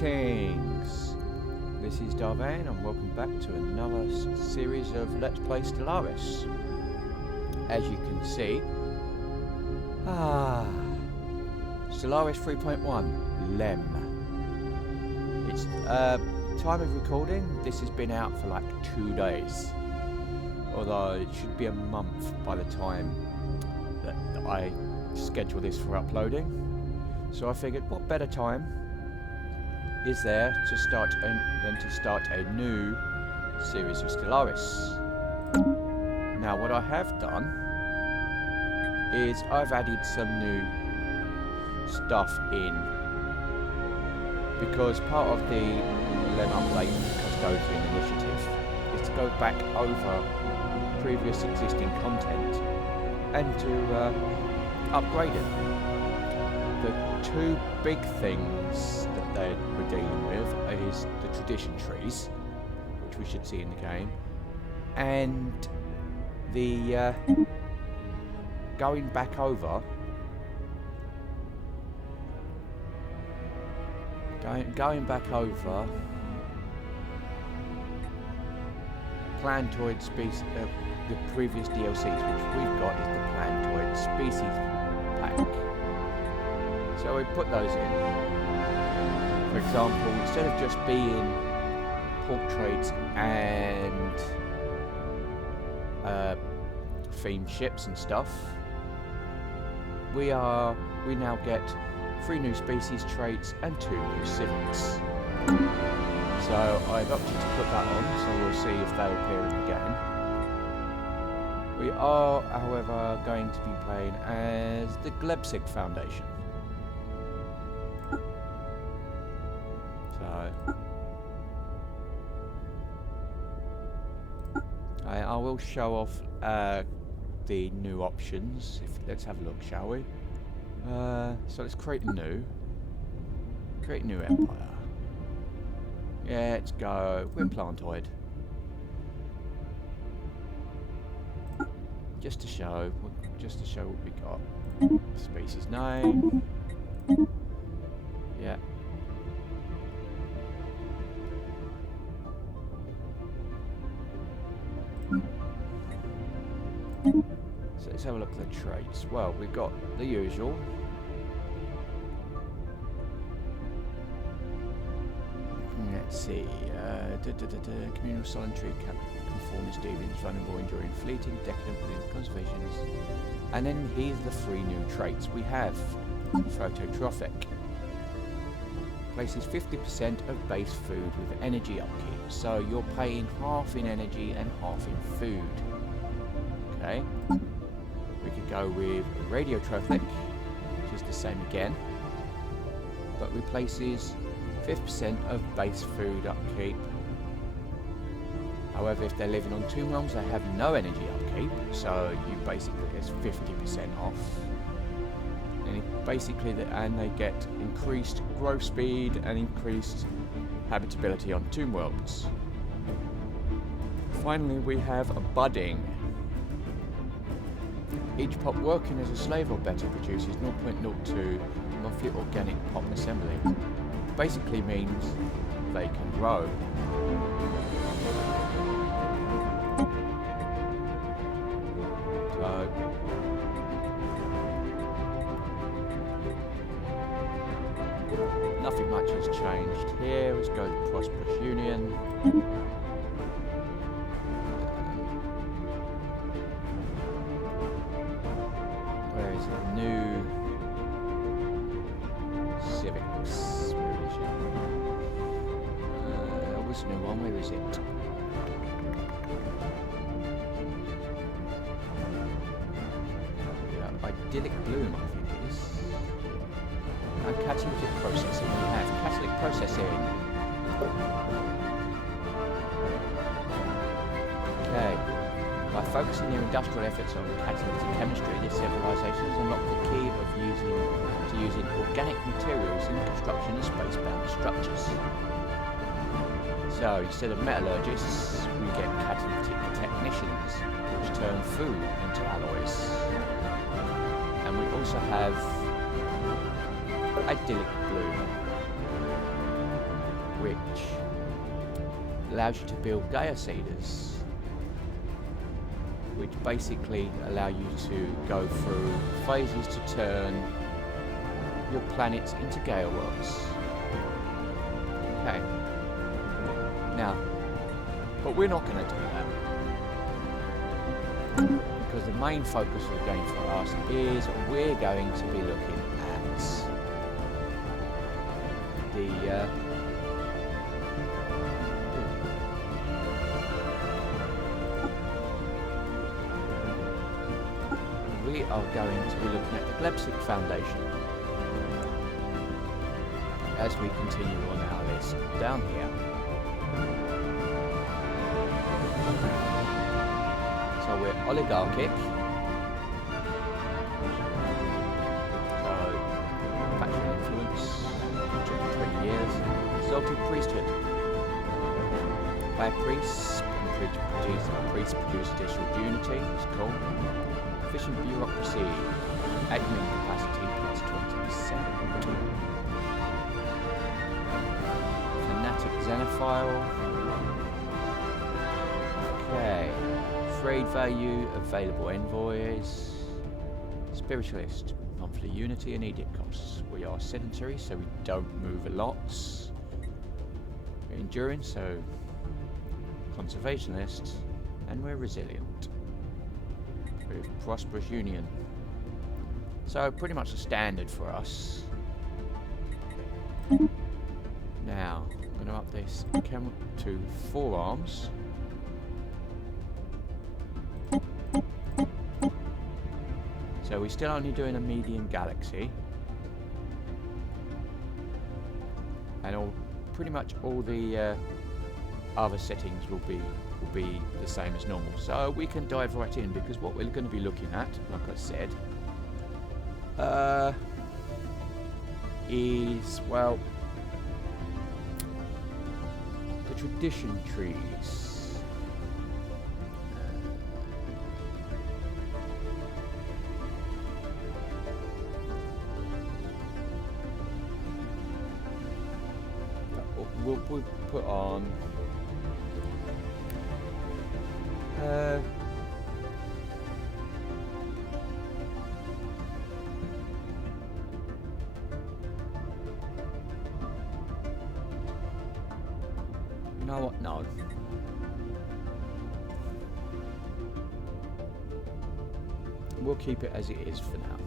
Greetings! This is Vane and welcome back to another series of Let's Play Stellaris. As you can see, Stellaris 3.1, LEM. It's time of recording, this has been out for like 2 days. Although it should be a month by the time that I schedule this for uploading. So I figured, what better time is there to start a new series of Stellaris. Now what I have done is I've added some new stuff in, because part of the LEM update Custodian Initiative is to go back over previous existing content and to upgrade it. The two big things that they were dealing with is the tradition trees, which we should see in the game, and the going back over plantoid species. The previous DLCs, which we've got, is the plantoid species pack. So we put those in. For example, instead of just being portraits and themed ships and stuff, we now get 3 new species traits and 2 new civics. So I've opted to put that on, so we'll see if they appear in the game. We are, however, going to be playing as the Galactic Foundation. So I will show off the new options. Let's have a look, shall we? So let's create a new empire. Yeah, let's go. We're plantoid. Just to show what we got. Species name. Yeah. So let's have a look at the traits. Well, we've got the usual. Let's see. Communal solitary conformist deviants, vulnerable, enduring, fleeting, decadent, within conservations. And then here's the 3 new traits. We have phototrophic. Places 50% of base food with energy upkeep. So you're paying half in energy and half in food. Okay. We could go with radiotrophic, which is the same again, but replaces 50% of base food upkeep. However, if they're living on tomb realms, they have no energy upkeep, so you basically get 50% off. And and they get increased growth speed and increased habitability on tomb worlds. Finally, we have a budding. Each pop working as a slave or better produces 0.02 monthly organic pop assembly. Basically means they can grow. So nothing much has changed here. Let's go to Prosperous Union. Where is it? New civics. What's the new one? Where is it? Yeah, idyllic bloom, I think it is. And catalytic processing. We have catalytic processing. Okay. By focusing their industrial efforts on catalytic chemistry, this civilization has unlocked the key of using organic materials in the construction of spacebound structures. So instead of metallurgists, we get catalytic technicians, which turn food into alloys. And we also have idyllic bloom. which allows you to build Gaia seeders, which basically allow you to go through phases to turn your planets into Gaia worlds. Okay. Now, but we're not going to do that, because the main focus of the game for us is we're going to be looking at the we are going to be looking at the galactic Foundation as we continue on our list down here. So we're oligarchic. So factional influence, 20 years. Exalted priesthood. By priests produce additional unity. It's cool. Efficient bureaucracy. Admin capacity plus 20%. Fanatic xenophile. Okay. Trade value, available envoys. Spiritualist, monthly unity and edict costs. We are sedentary, so we don't move a lot. We're enduring, so conservationist, and we're resilient. We're prosperous union. So pretty much a standard for us. Now, I'm going to up this camera to 4 arms. So we're still only doing a medium galaxy, and pretty much all the other settings will be the same as normal. So we can dive right in, because what we're going to be looking at, like I said, is, well, the tradition trees. We'll put on you know what? No. We'll keep it as it is for now.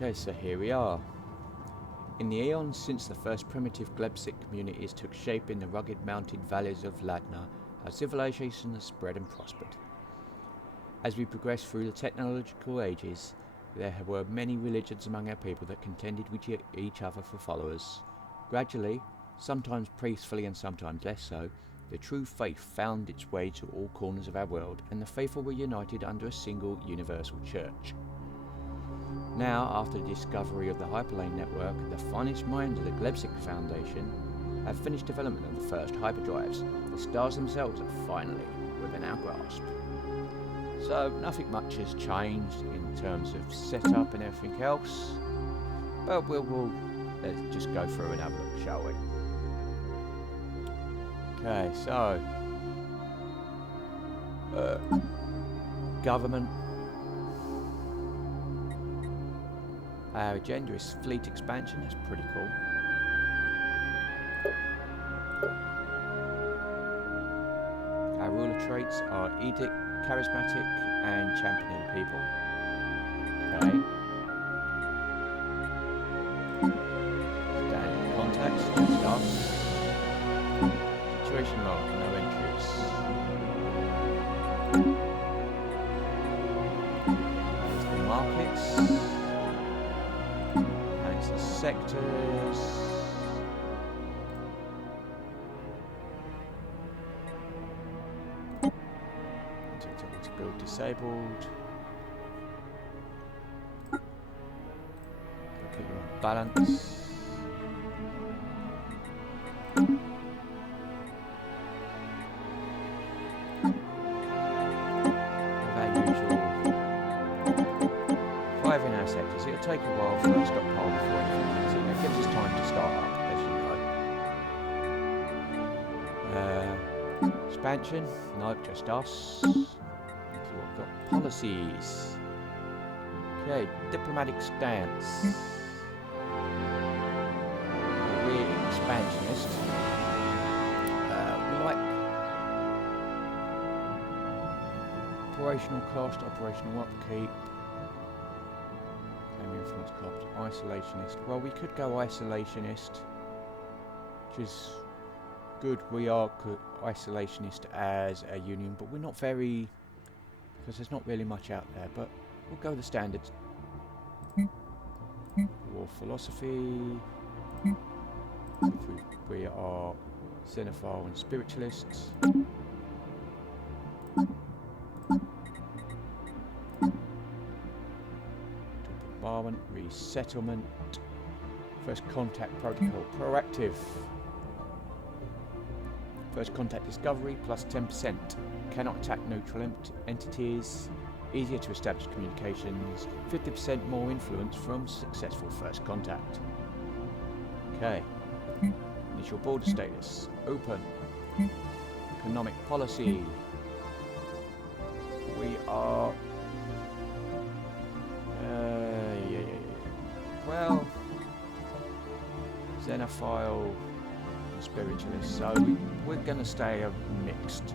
Okay, so here we are. In the eons since the first primitive galactic communities took shape in the rugged mountain valleys of Ladna, our civilization has spread and prospered. As we progressed through the technological ages, there were many religions among our people that contended with each other for followers. Gradually, sometimes peacefully and sometimes less so, the true faith found its way to all corners of our world, and the faithful were united under a single universal church. Now, after the discovery of the hyperlane network, the finest minds of the Galactic Foundation have finished development of the first hyperdrives. The stars themselves are finally within our grasp. So nothing much has changed in terms of setup and everything else, but we'll let's just go through and have a look, shall we? Okay, so government. Our agenda is fleet expansion. That's pretty cool. Our ruler traits are edict, charismatic, and championing people. Okay. Standard contacts. Stuff. Situation log. No entries. There's the markets. Sectors. To build disabled. Put you on balance. Our usual 5 in our sectors. It'll take a while for us to stockpile before anything comes in. It gives us time to start up, as you know. Expansion? No, just us. So we've got policies. Okay, diplomatic stance. We're expansionist. We like operational cost, operational upkeep. Influence cost, isolationist. Well, we could go isolationist, which is good. We are isolationist as a union, but we're not very, because there's not really much out there. But we'll go the standards. War philosophy. We are xenophile and spiritualists. Resettlement, first contact protocol, proactive, first contact discovery plus 10%, cannot attack neutral entities, easier to establish communications, 50% more influence from successful first contact. Okay, initial border status, open, economic policy, we are well, xenophile and spiritualist, so we're going to stay mixed.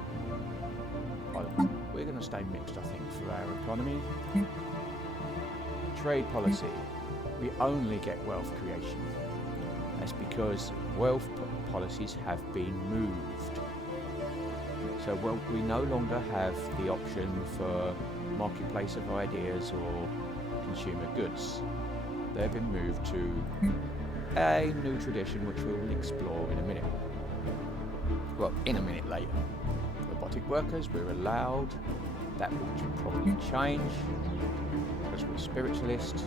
We're going to stay mixed, I think, for our economy. Trade policy. We only get wealth creation. That's because wealth policies have been moved. So we no longer have the option for marketplace of ideas or consumer goods. They've been moved to a new tradition which we will explore in a minute. Well, in a minute later. Robotic workers, we're allowed. That will probably change because we're spiritualist.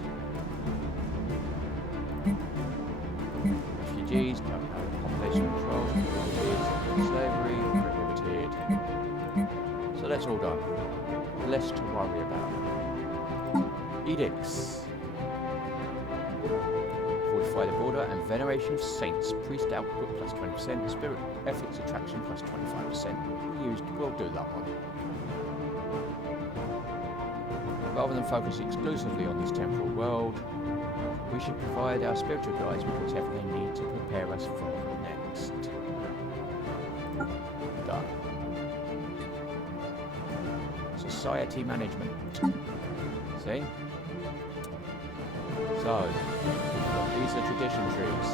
Refugees, don't have population control, slavery, prohibited. So that's all done. Less to worry about. Edicts. Fortify the border and veneration of saints. Priest output plus 20%. Spirit ethics attraction plus 25%. We'll do that one. Rather than focus exclusively on this temporal world, we should provide our spiritual guides with whatever they need to prepare us for the next. Done. Society management. See? So, these are tradition trees.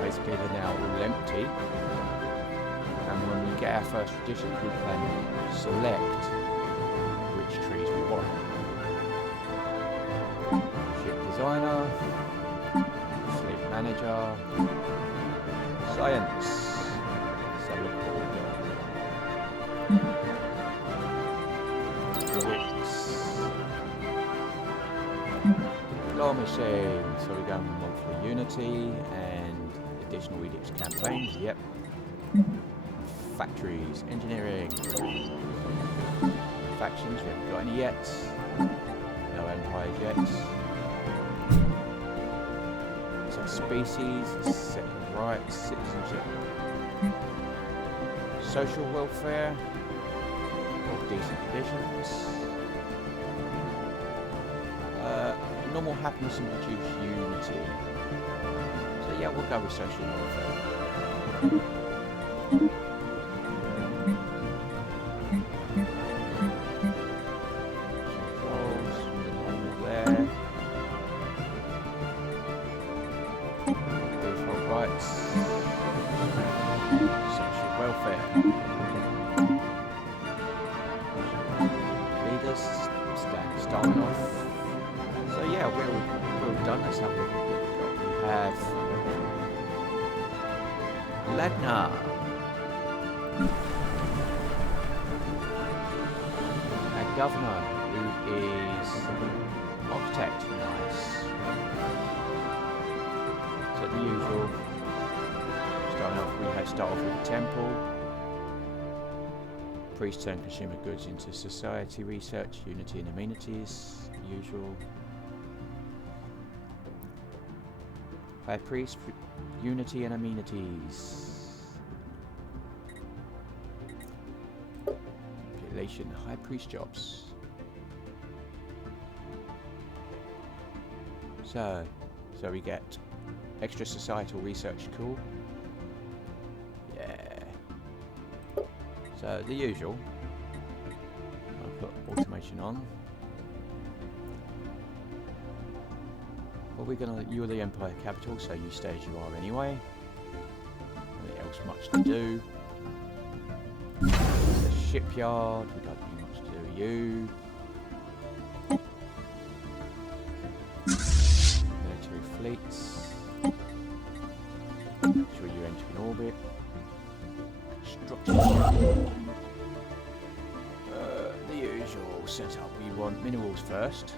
Basically they're now all empty. And when we get our first tradition, we can select which trees we want. Ship designer, fleet manager, science. Let's have a look at diplomacy, so we're going with monthly unity and additional edicts campaigns, yep. Factories, engineering, factions, we haven't got any yet. No empires yet. So species, second rights, citizenship. Social welfare, got decent conditions. Normal happiness and reduced unity. So yeah, we'll go with social welfare. Controls, normal there. Default rights. Social welfare. Leaders, starting off. So yeah, we're done. Let's have a look. We have Ledna. Our governor, who is architect. Nice. So the usual. Starting off, we start off with the temple. priest turn consumer goods into society research, unity and amenities, usual. High priest, unity and amenities. Population, high priest jobs. So we get extra societal research, cool. Yeah. So the usual. I'll put automation on. Well, you're the Empire capital, so you stay as you are anyway. Nothing else much to do. The shipyard, we don't need much to do with you. Military fleets. Make sure you enter an orbit. Construction. The usual setup. We want minerals first.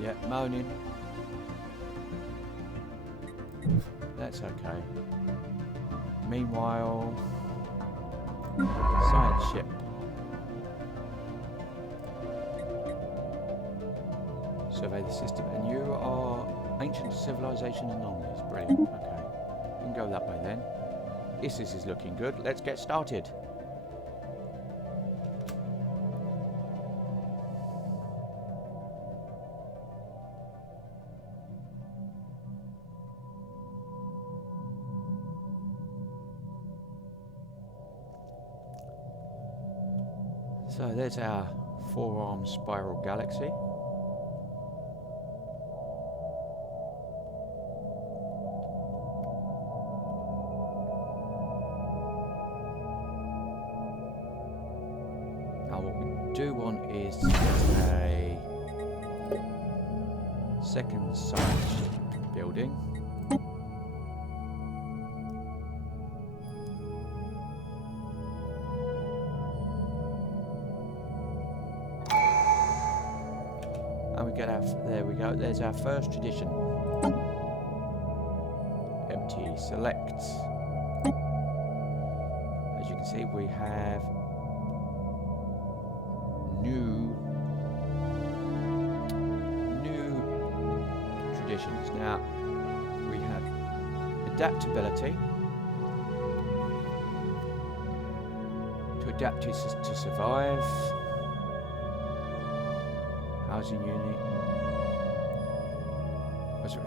Yeah, moaning. That's okay. Meanwhile, science ship. Survey the system, and you are ancient civilization anomalies. Brilliant. Okay, we can go that way then. This is looking good. Let's get started. So there's our four-arm spiral galaxy. Now what we do want is to get a second science building. There we go, there's our first tradition. Empty, select. As you can see, we have new traditions. Now, we have adaptability. To adapt to survive. Housing unit.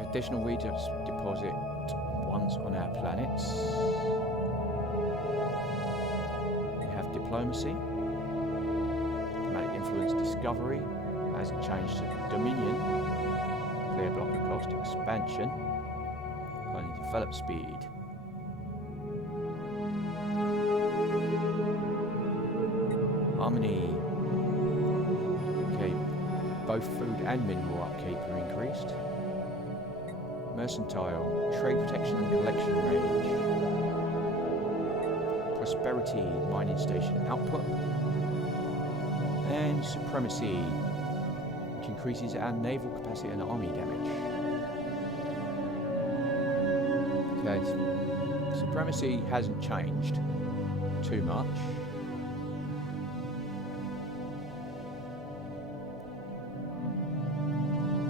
Additional resource deposit ones on our planets. We have diplomacy. Diplomatic influence discovery. Hasn't changed to Dominion. Clear blocker cost expansion. Only develop speed. Harmony. Okay, both food and mineral upkeep are increased. Mercantile, trade protection and collection range. Prosperity, mining station output. And supremacy, which increases our naval capacity and army damage. Okay, supremacy hasn't changed too much.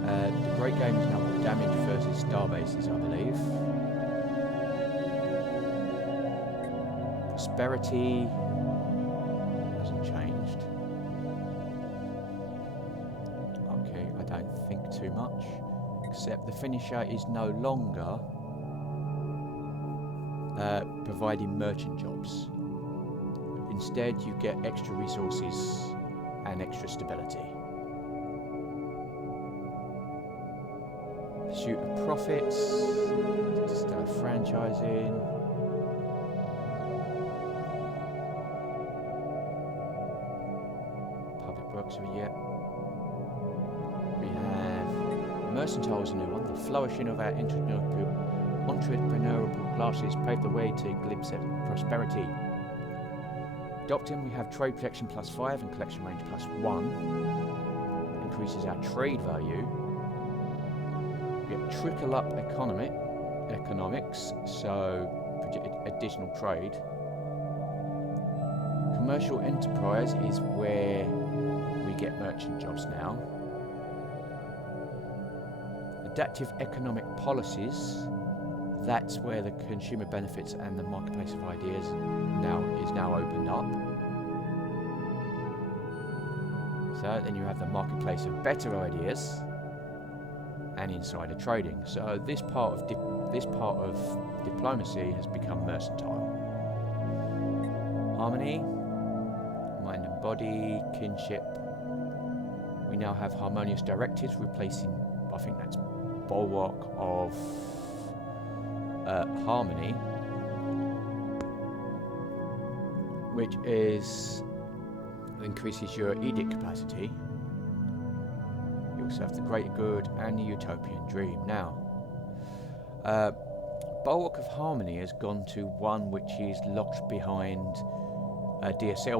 The great game is now damage versus starbases, I believe. Prosperity hasn't changed. Okay, I don't think too much. Except the finisher is no longer providing merchant jobs. Instead, you get extra resources and extra stability. Pursuit of profits, still franchising. Public works are yet. We have mercantile is a new one. The flourishing of our entrepreneurial classes paved the way to glimpse at prosperity. Adopting, we have trade protection +5 and collection range +1. Increases our trade value. trickle up economics, so additional trade. Commercial enterprise is where we get merchant jobs now. Adaptive economic policies, that's where the consumer benefits and the marketplace of ideas is now opened up. So then you have the marketplace of better ideas and insider trading. So this part of diplomacy has become mercantile. Harmony, mind and body, kinship. We now have harmonious directives replacing, I think that's bulwark of harmony, which increases your edict capacity. You also have the greater good and the utopian dream. Now, bulwark of harmony has gone to one which is locked behind a DLC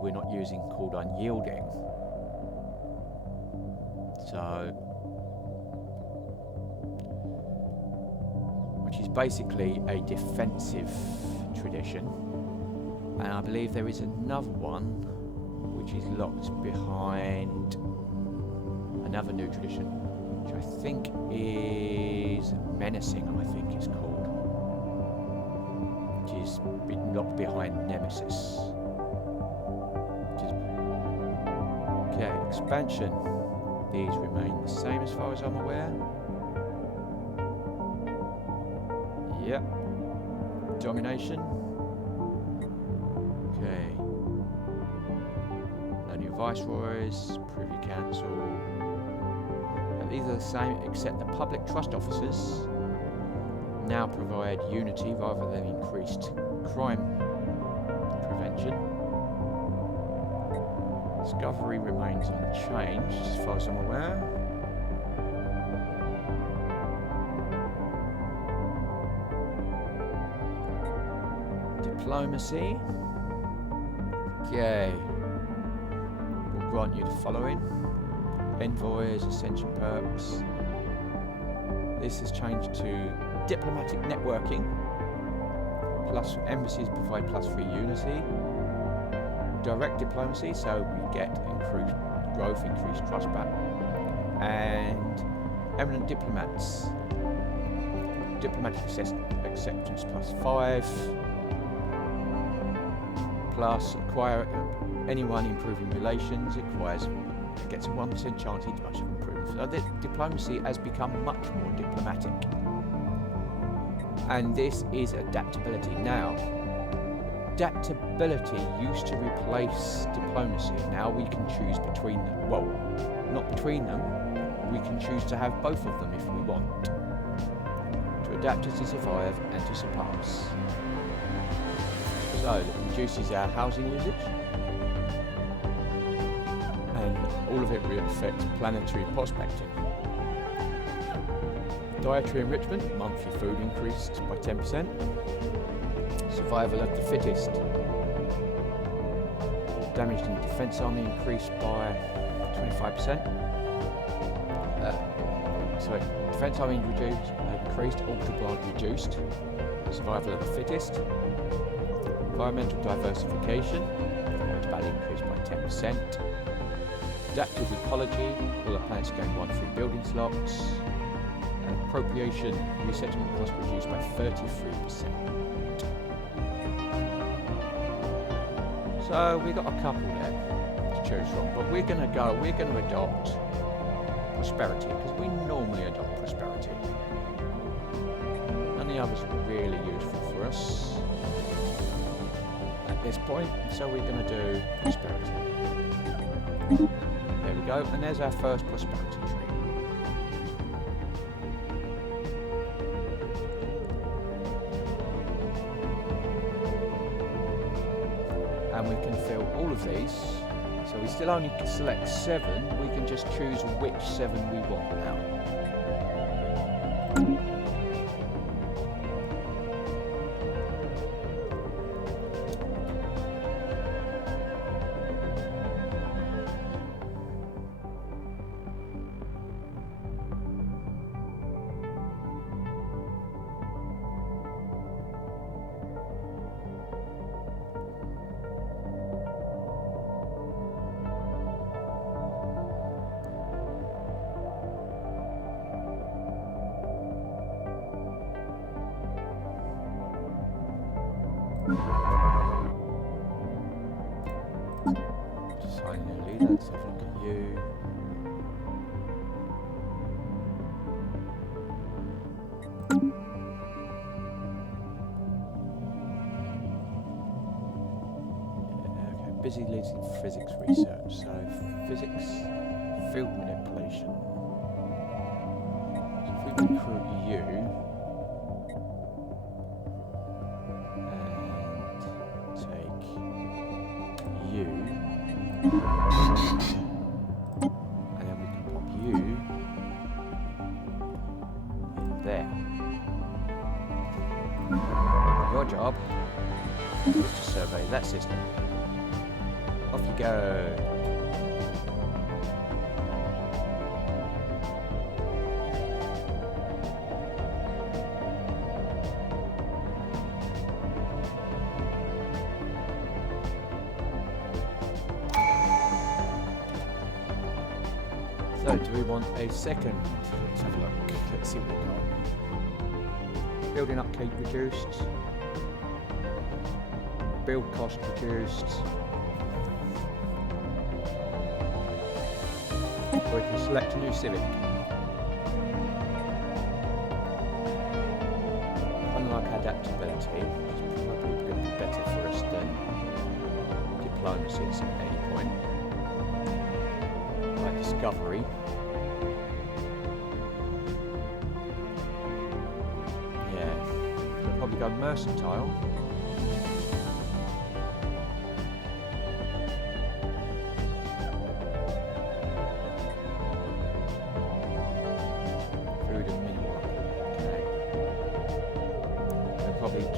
we're not using called Unyielding. So, which is basically a defensive tradition, and I believe there is another one which is locked behind another new tradition, which I think is menacing, I think it's called, which is locked behind Nemesis. Okay, expansion. These remain the same as far as I'm aware. Yep. Domination. Okay. No new viceroys, Privy Council. And these are the same, except the public trust officers now provide unity rather than increased crime prevention. Discovery remains unchanged as far as I'm aware. Diplomacy. Okay. We'll grant you the following. Envoys, Ascension perks. This has changed to diplomatic networking. Plus embassies provide +3 unity. Direct diplomacy, so we get increased growth, increased trust back. And eminent diplomats. Diplomatic acceptance +5. Plus acquire anyone improving relations gets a 1% chance each much of improvement. So the diplomacy has become much more diplomatic. And this is adaptability. Now, adaptability used to replace diplomacy. Now we can choose between them. Well, not between them. We can choose to have both of them if we want. To adapt is to survive and to surpass. So it reduces our housing usage. And all of it affects planetary prospecting. Dietary enrichment, monthly food increased by 10%. Survival of the fittest. Damage in defence army increased by 25%. Defence army increased, orbital plant reduced. Survival of the fittest. Environmental diversification, habitability increased by 10%. Adaptive ecology, all the planets gain 1 free building slots. And appropriation, resettlement cost reduced by 33%. So we've got a couple there to choose from, but we're going to adopt prosperity, because we normally adopt prosperity. And the others are really useful for us at this point, so we're going to do prosperity. There we go, and there's our first prosperity tree. And we can fill all of these, so we still only select 7, we can just choose which 7 we want now. Deciding a leader, let's have a look at you. Busy leading physics research, so physics, field manipulation. So if we recruit you and take you, and then we can pop you in there. Your job is to survey that system. Off you go. So, do we want a second? Let's have a look. Let's see what we got. Building upkeep reduced. Build cost reduced. We can select a new civic. Unlike adaptability, which is probably going to be better for us than diplomacy at any point. Like discovery. Yeah, we'll probably go mercantile.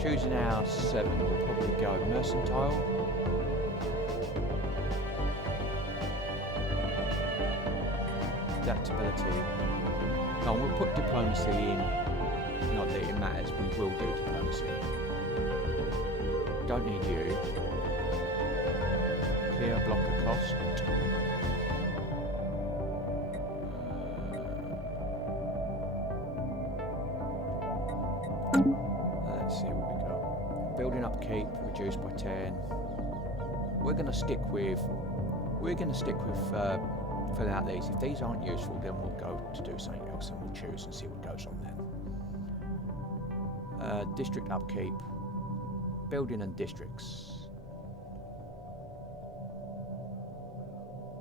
Choosing our 7, we'll probably go mercantile. Adaptability. Oh, we'll put diplomacy in. Not that it matters, we will do diplomacy. Don't need you. Clear blocker cost. Let's see what we got. Building upkeep reduced by 10. We're going to stick with filling out these. If these aren't useful, then we'll go to do something else and we'll choose and see what goes on then. District upkeep, building and districts.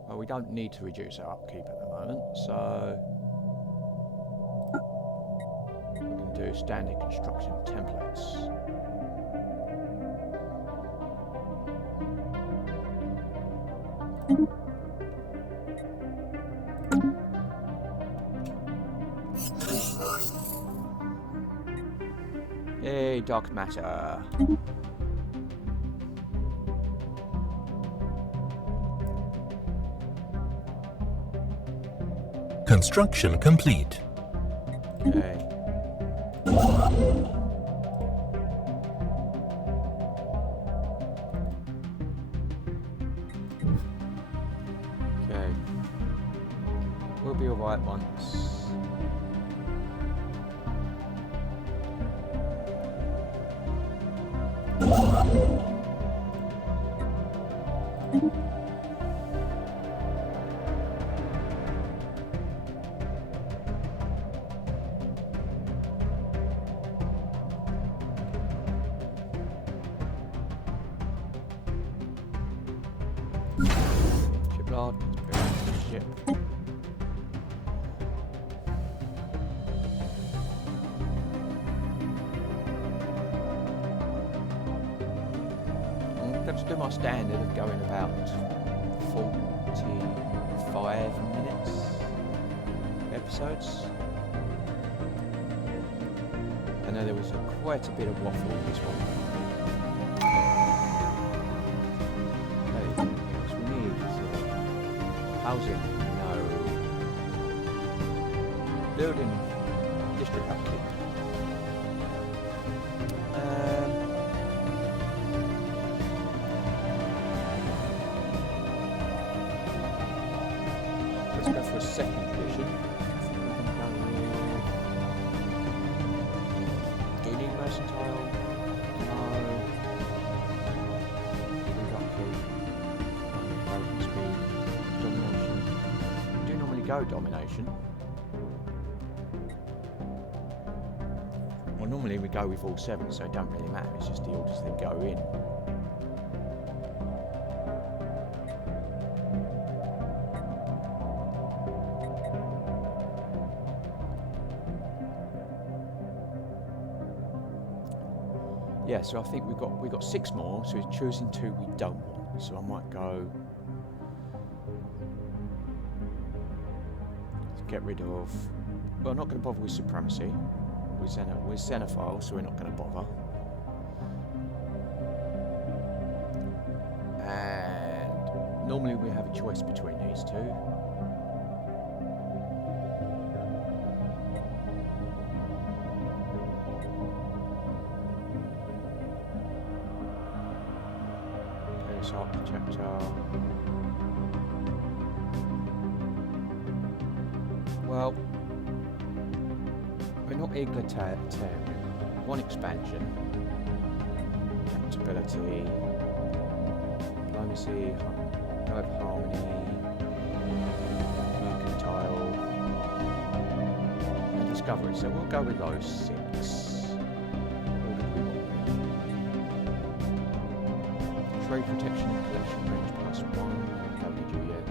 Well, we don't need to reduce our upkeep at the moment, so we can do standard construction templates. Yay, dark matter. Construction complete. Okay. Okay. We'll be alright once. Shipyard, ship. Let's do my standard of going about 45 minutes episodes. I know there was quite a bit of waffle in this one. Okay, what we need is housing, no. Building, district upkeep. Let's go for a second division. Do we need mercantile? No. go domination. Well, normally we go with all 7, so it don't really matter. It's just the orders that go in. Yeah, so I think we've got 6 more, so we're choosing 2 we don't want. So I might go get rid of. Well, I'm not going to bother with supremacy. We're xenophiles, so we're not going to bother. And normally we have a choice between these 2. Untitled Chapter. Well, we're not egalitarian. One expansion, adaptability, diplomacy, no harmony, mercantile, and discovery. So we'll go with those 6. Trade protection and collection range +1. Don't need you yet.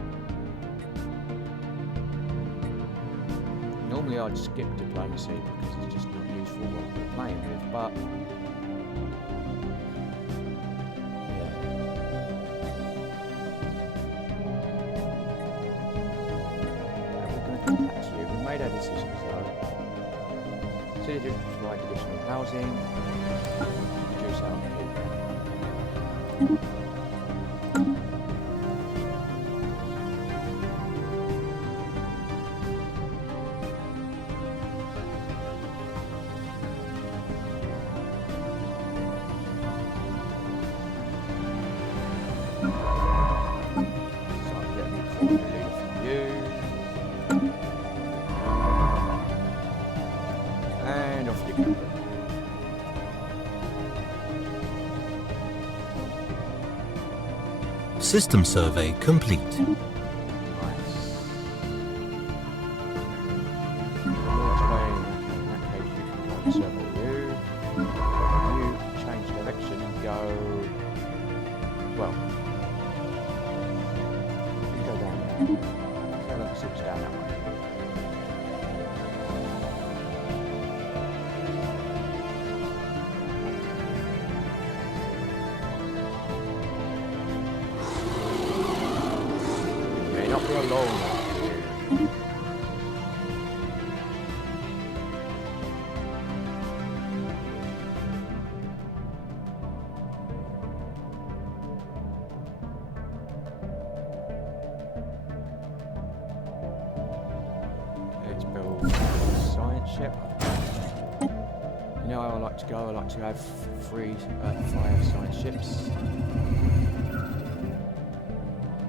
Normally I'd skip diplomacy because it's just not useful what we're playing with, but yeah. We're going to come back to you. We made our decisions though. Consider to provide additional housing, reduce our upkeep. System survey complete. Change direction and go. Well, you go down there. So let's switch down that way. Alone. Let's build a science ship. You know how I like to go? I like to have 3 fire science ships.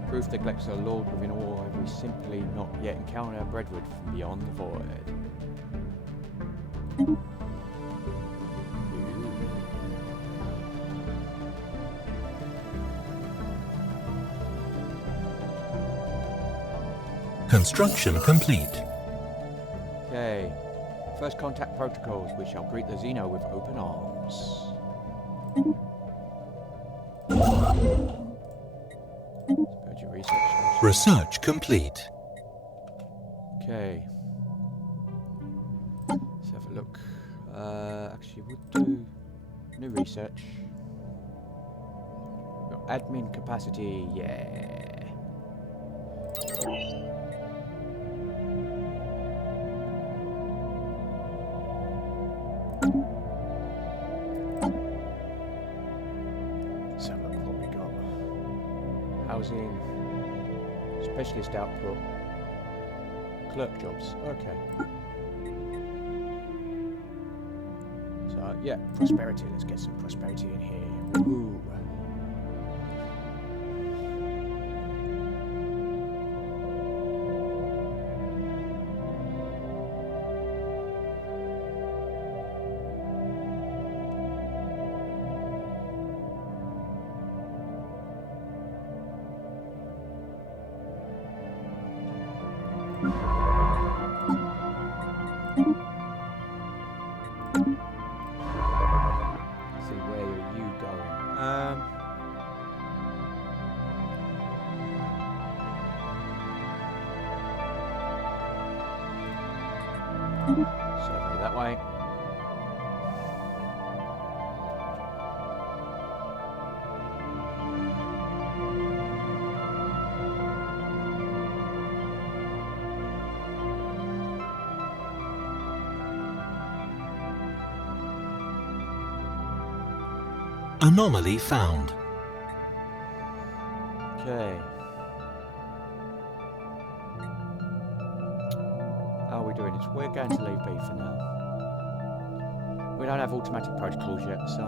Proof the galactic lord within all have we simply not yet encountered our breadwood from beyond the void. Construction complete. Okay. First contact protocols. We shall greet the Xeno with open arms. Research complete. Okay. Let's have a look. Actually, we'll do new research. Got admin capacity, yeah. Let's have a look what we got. Housing. Specialist output, clerk jobs, okay. So, yeah, prosperity, let's get some prosperity in here. Woohoo! Survey that way. Anomaly found. Okay. How are we doing? We're going to leave B for now. We don't have automatic protocols yet, so...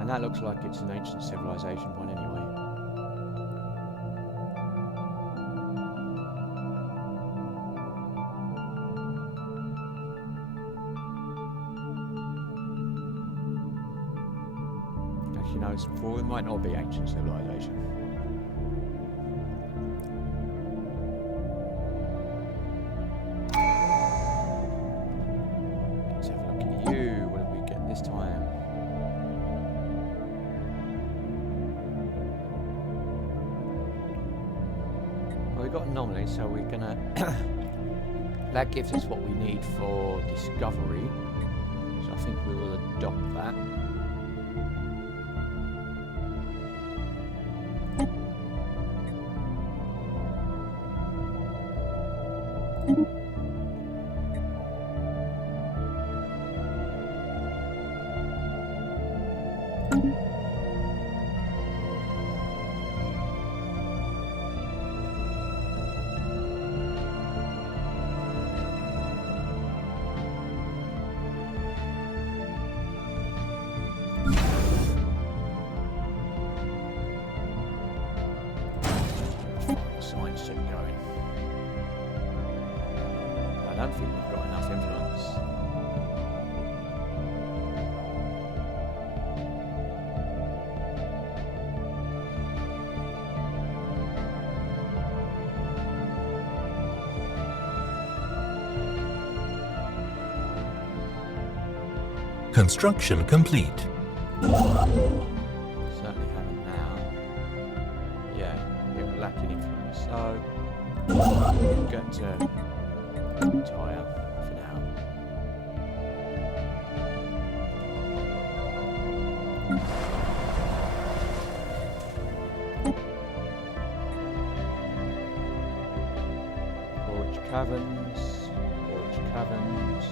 And that looks like it's an ancient civilization one anyway. Actually, no, it's before. It might not be ancient civilization. Let's have a look at you. What did we get this time? Well, we got anomaly, so we're gonna. That gives us what we need for discovery. So I think we will adopt that. Science ship going. I don't think we've got enough influence. Construction complete. Certainly haven't now. Yeah, we're lacking influence. So we'll get to retire for now. Forge caverns. Forge caverns.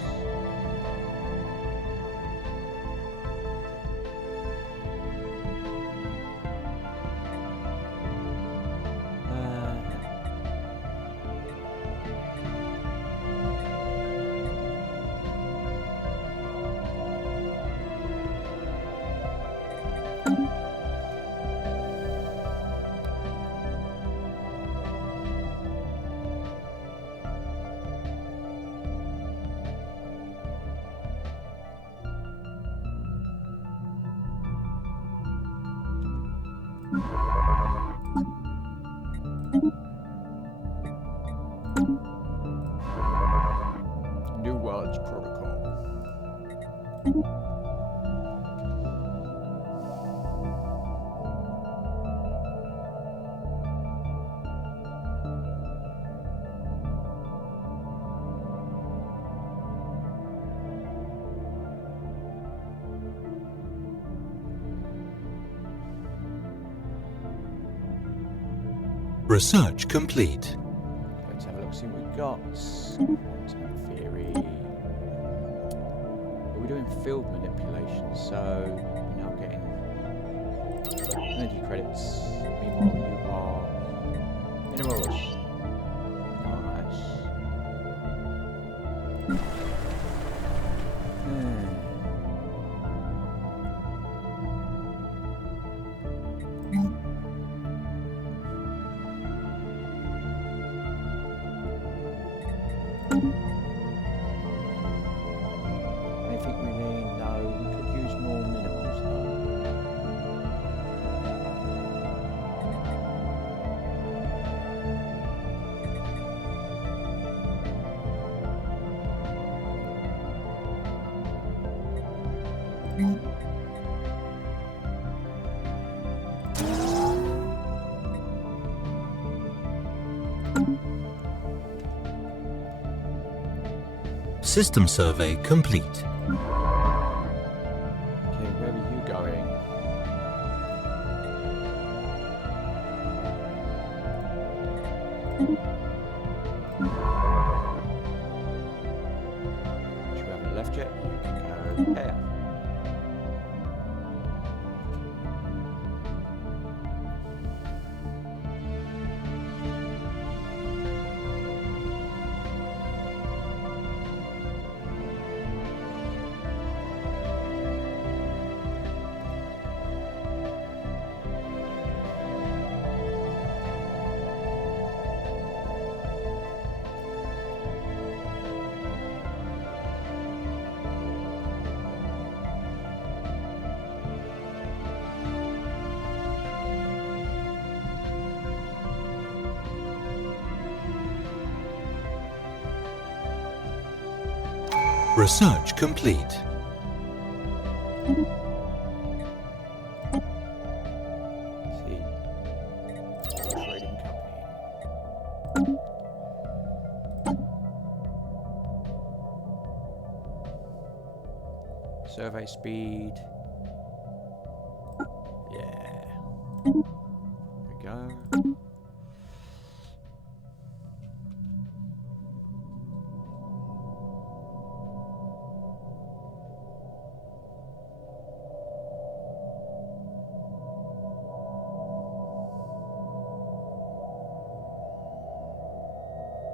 New Worlds Protocol. Research complete. Let's have a look, see what we've got. Quantum theory. We're doing field manipulation, so we're now getting energy credits. Meanwhile, you are minerals. Nice. Anything we need? No, we could use more minerals though. System survey complete. Okay, where are you going? You haven't left yet. You can go there. Research complete. See. Trading company. Survey speed. Yeah. There we go.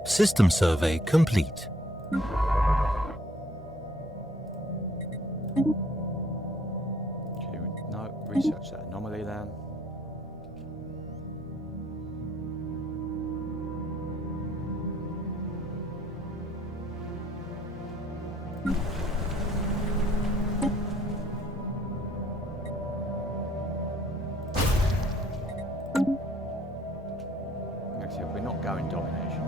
System survey complete. Okay, no, research that anomaly then. Actually, we're not going domination.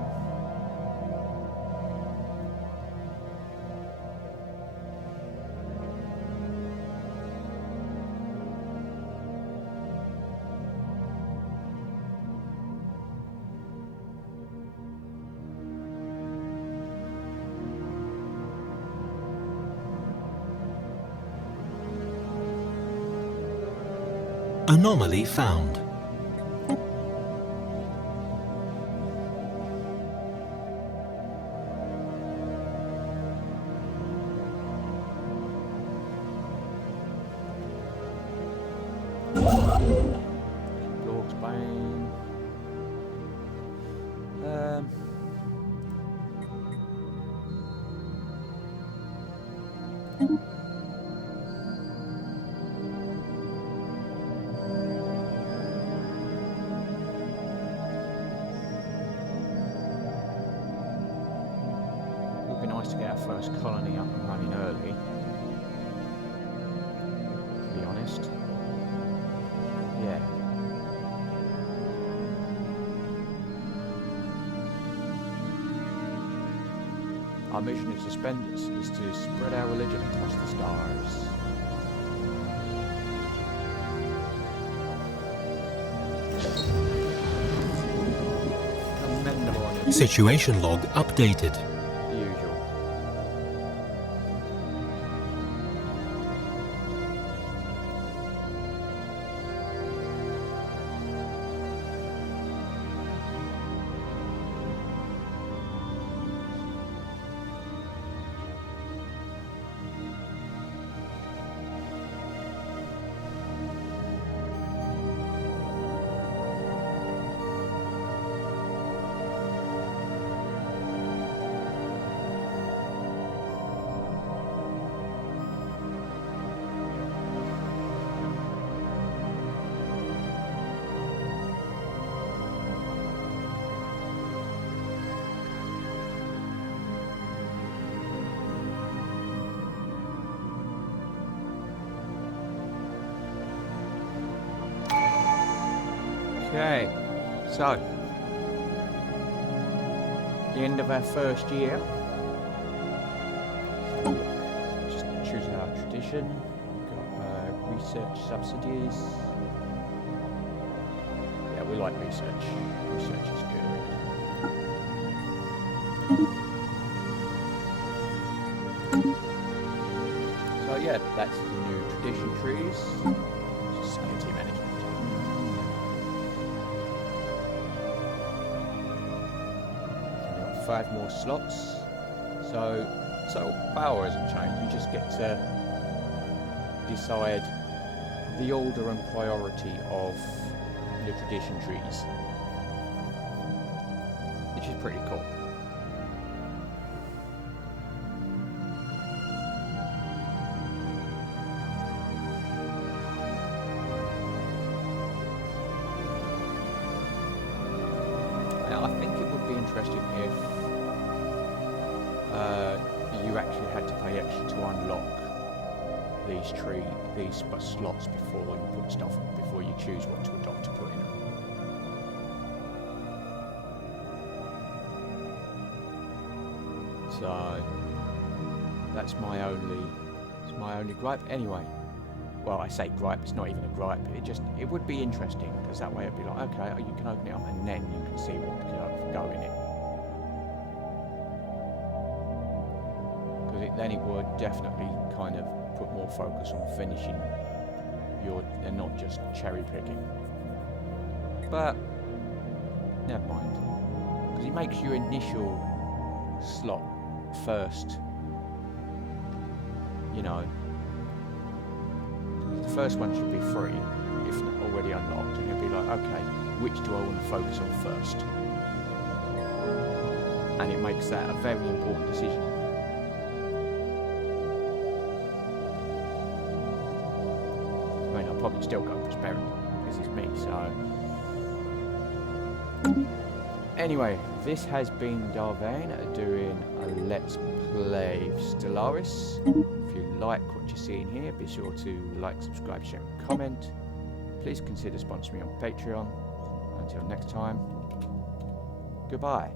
Anomaly found. Blork's Vane. Would be nice to get our first colony up and running early. To be honest. Yeah. Our mission is to spread our religion across the stars. Commendable on your Situation log updated. usual. Okay, so the end of our first year. Just choose our tradition. We've got research subsidies. Yeah, we like research. Research is good. So yeah, that's the new tradition trees. Society management. And we've got 5 more slots. So power hasn't changed. You just get to decide the order and priority of your tradition trees, which is pretty cool. Now, I think it would be interesting if you actually had to pay extra to unlock these slots before you put stuff, before you choose what to adopt to put in them. So that's my only gripe. Anyway, well, I say gripe, it's not even a gripe. It would be interesting, because that way it'd be like, okay, you can open it up and then you can see what can go in it. Then it would definitely kind of put more focus on finishing and not just cherry picking. But never mind, because it makes your initial slot first. You know, the first one should be free if not already unlocked, and it'll be like, okay, which do I want to focus on first? And it makes that a very important decision. I'll probably still go prosperity. This is me, so... Anyway, this has been Vane doing a Let's Play Stellaris. If you like what you're seeing here, be sure to like, subscribe, share and comment. Please consider sponsoring me on Patreon. Until next time, goodbye.